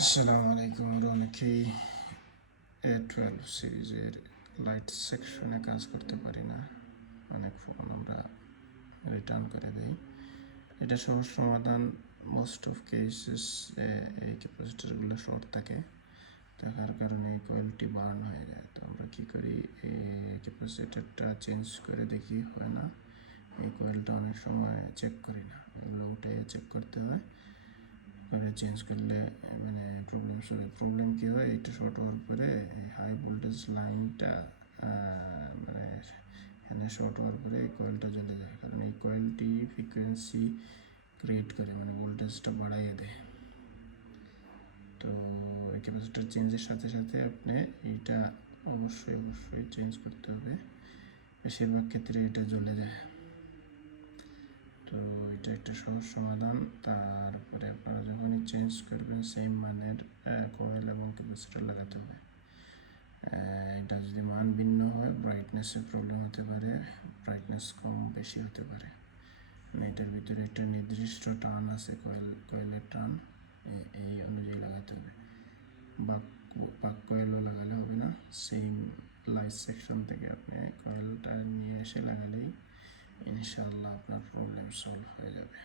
আসসালামু আলাইকুম। আমরা অনেকেই A12 সিরিজের লাইট সেকশনে কাজ করতে পারি না। অনেক ফোন আমরা রিটার্ন করে দেই। এটা সহজ সমাধান। মোস্ট অফ কেসেস এই ক্যাপাসিটারগুলো শর্ট থাকে, থাকার কারণে এই কয়েলটি বার্ন হয়ে যায়। তো আমরা কী করি, এই ক্যাপাসিটারটা চেঞ্জ করে দেখি, হয় না। এই কয়েলটা অনেক সময় চেক করি না, এগুলো উঠে চেক করতে হয়। করে চেঞ্জ করলে মানে প্রবলেম কী হয়, এটা শর্ট হওয়ার পরে হাই ভোল্টেজ লাইনটা মানে এখানে শর্ট হওয়ার পরে এই কয়েলটা জ্বলে যায়, কারণ এই কয়েলটি ফ্রিকোয়েন্সি ক্রিয়েট করে, মানে ভোল্টেজটা বাড়াইয়ে দেয়। তো এই ক্যাপাসিটার চেঞ্জের সাথে সাথে আপনি এইটা অবশ্যই চেঞ্জ করতে হবে। বেশিরভাগ ক্ষেত্রে এটা জ্বলে যায়। তো এটা একটা সহজ সমাধান। তারপরে আপনারা যখনই চেঞ্জ করবেন সেম মানের কয়েল এবং ক্যাপাসিটার লাগাতে হবে। এটা যদি মান ভিন্ন হয়, ব্রাইটনেসের প্রবলেম হতে পারে, ব্রাইটনেস কম বেশি হতে পারে। এটার ভিতরে একটা নির্দিষ্ট টান আছে, কয়েলের টান, এই অনুযায়ী লাগাতে হবে। বাক কয়েলও লাগালে হবে না, সেম লাইট সেকশন থেকে আপনি কয়েলটা নিয়ে এসে লাগালেই ইনশাআল্লাহ আপনার প্রবলেম সলভ হয়ে যাবে।